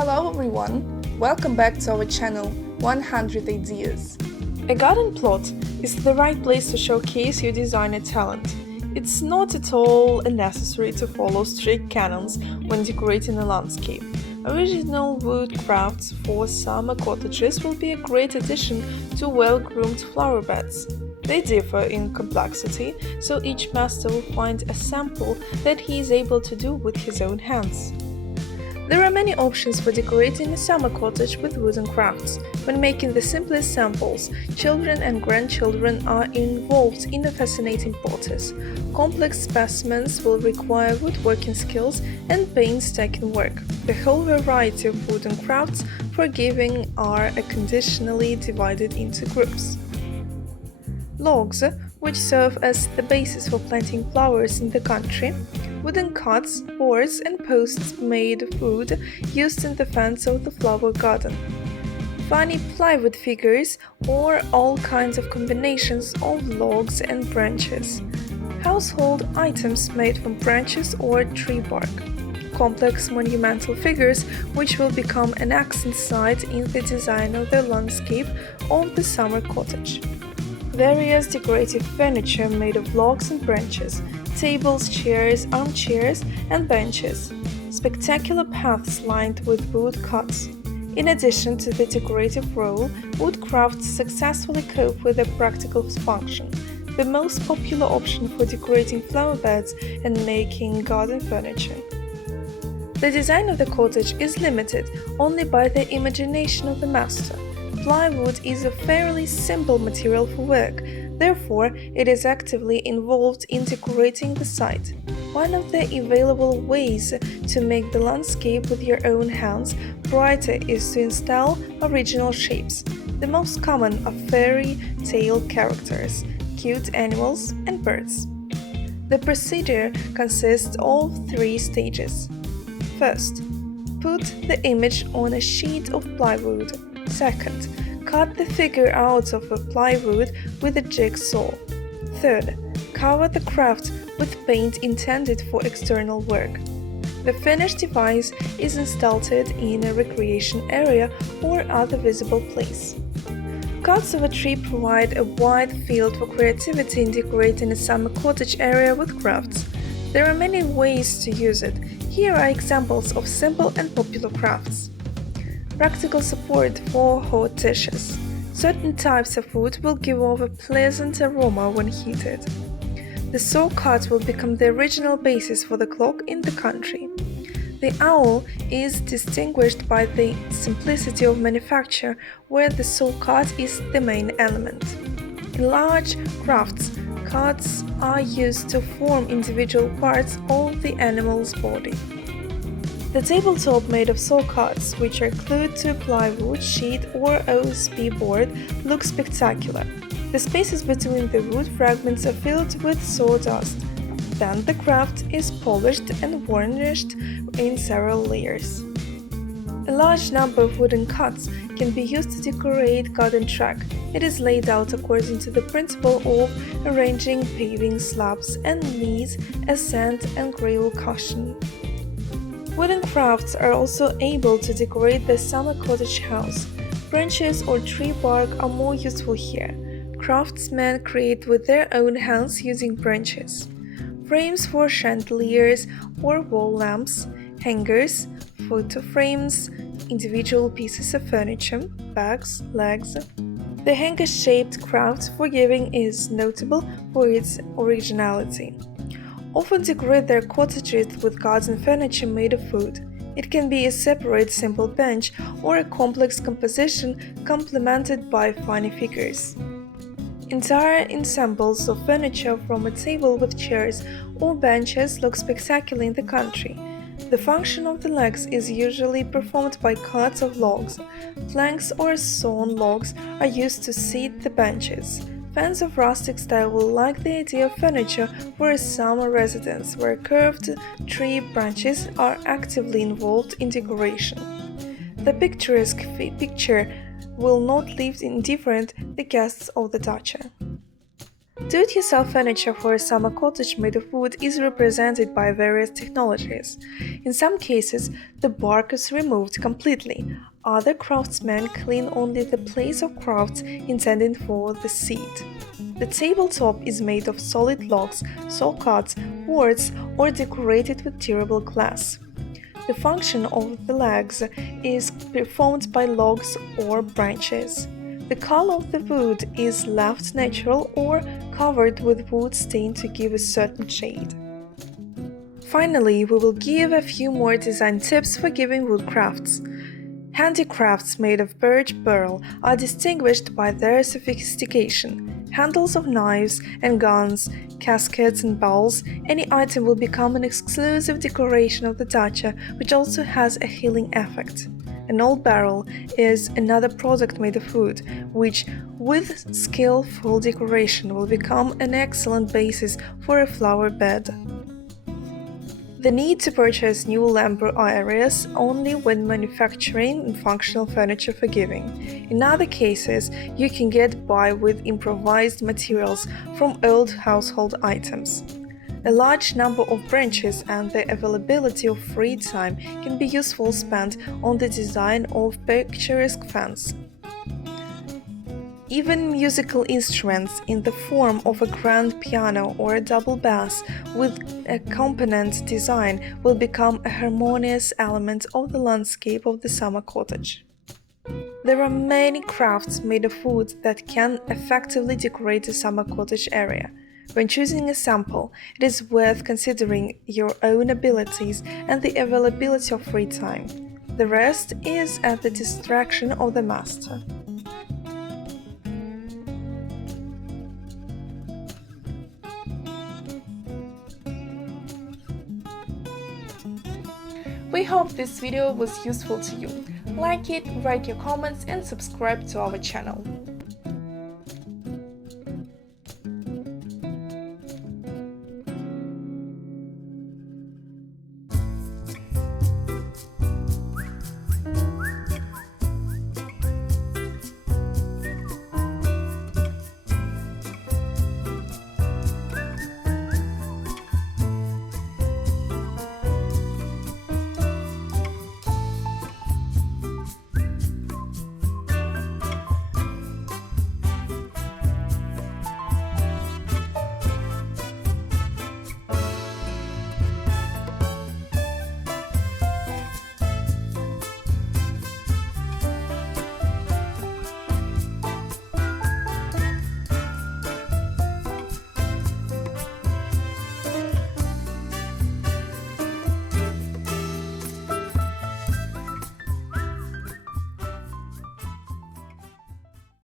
Hello everyone, welcome back to our channel 100 Ideas. A garden plot is the right place to showcase your designer talent. It's not at all necessary to follow strict canons when decorating a landscape. Original wood crafts for summer cottages will be a great addition to well-groomed flower beds. They differ in complexity, so each master will find a sample that he is able to do with his own hands. There are many options for decorating a summer cottage with wooden crafts. When making the simplest samples, children and grandchildren are involved in a fascinating process. Complex specimens will require woodworking skills and painstaking work. The whole variety of wooden crafts for giving are conditionally divided into groups. Logs, which serve as the basis for planting flowers in the country. Wooden cots, boards and posts made of wood used in the fence of the flower garden. Funny plywood figures or all kinds of combinations of logs and branches. Household items made from branches or tree bark. Complex monumental figures which will become an accent site in the design of the landscape of the summer cottage. Various decorative furniture made of logs and branches. Tables, chairs, armchairs, and benches. Spectacular paths lined with wood cuts. In addition to the decorative role, wood crafts successfully cope with their practical function, the most popular option for decorating flower beds and making garden furniture. The design of the cottage is limited only by the imagination of the master. Plywood is a fairly simple material for work, therefore it is actively involved in decorating the site. One of the available ways to make the landscape with your own hands brighter is to install original shapes. The most common are fairy tale characters, cute animals, and birds. The procedure consists of 3 stages. First, put the image on a sheet of plywood. Second, cut the figure out of a plywood with a jigsaw. Third, cover the craft with paint intended for external work. The finished device is installed in a recreation area or other visible place. Cuts of a tree provide a wide field for creativity in decorating a summer cottage area with crafts. There are many ways to use it. Here are examples of simple and popular crafts. Practical support for hot dishes. Certain types of wood will give off a pleasant aroma when heated. The saw cut will become the original basis for the clock in the country. The owl is distinguished by the simplicity of manufacture, where the saw cut is the main element. In large crafts, cuts are used to form individual parts of the animal's body. The tabletop made of saw cuts, which are glued to a plywood sheet or OSB board, looks spectacular. The spaces between the wood fragments are filled with sawdust. Then the craft is polished and varnished in several layers. A large number of wooden cuts can be used to decorate garden track. It is laid out according to the principle of arranging paving slabs and needs a sand and gravel cushion. Wooden crafts are also able to decorate the summer cottage house. Branches or tree bark are more useful here. Craftsmen create with their own hands using branches. Frames for chandeliers or wall lamps, hangers, photo frames, individual pieces of furniture, bags, legs. The hanger-shaped craft for giving is notable for its originality. Often decorate their cottages with garden furniture made of wood. It can be a separate simple bench or a complex composition complemented by funny figures. Entire ensembles of furniture from a table with chairs or benches look spectacular in the country. The function of the legs is usually performed by cuts of logs. Planks or sawn logs are used to seat the benches. Fans of rustic style will like the idea of furniture for a summer residence where curved tree branches are actively involved in decoration. The picturesque picture will not leave indifferent the guests of the dacha. Do-it-yourself furniture for a summer cottage made of wood is represented by various technologies. In some cases, the bark is removed completely. Other craftsmen clean only the place of crafts intended for the seat. The tabletop is made of solid logs, saw cuts, boards, or decorated with durable glass. The function of the legs is performed by logs or branches. The color of the wood is left natural or covered with wood stain to give a certain shade. Finally, we will give a few more design tips for giving wood crafts. Handicrafts made of birch burl are distinguished by their sophistication. Handles of knives and guns, caskets and bowls, any item will become an exclusive decoration of the dacha, which also has a healing effect. An old barrel is another product made of wood, which, with skillful decoration, will become an excellent basis for a flower bed. The need to purchase new lumber areas only when manufacturing functional furniture for giving. In other cases, you can get by with improvised materials from old household items. A large number of branches and the availability of free time can be useful spent on the design of picturesque fans. Even musical instruments in the form of a grand piano or a double bass with accompaniment design will become a harmonious element of the landscape of the summer cottage. There are many crafts made of wood that can effectively decorate the summer cottage area. When choosing a sample, it is worth considering your own abilities and the availability of free time. The rest is at the discretion of the master. We hope this video was useful to you. Like it, write your comments and subscribe to our channel.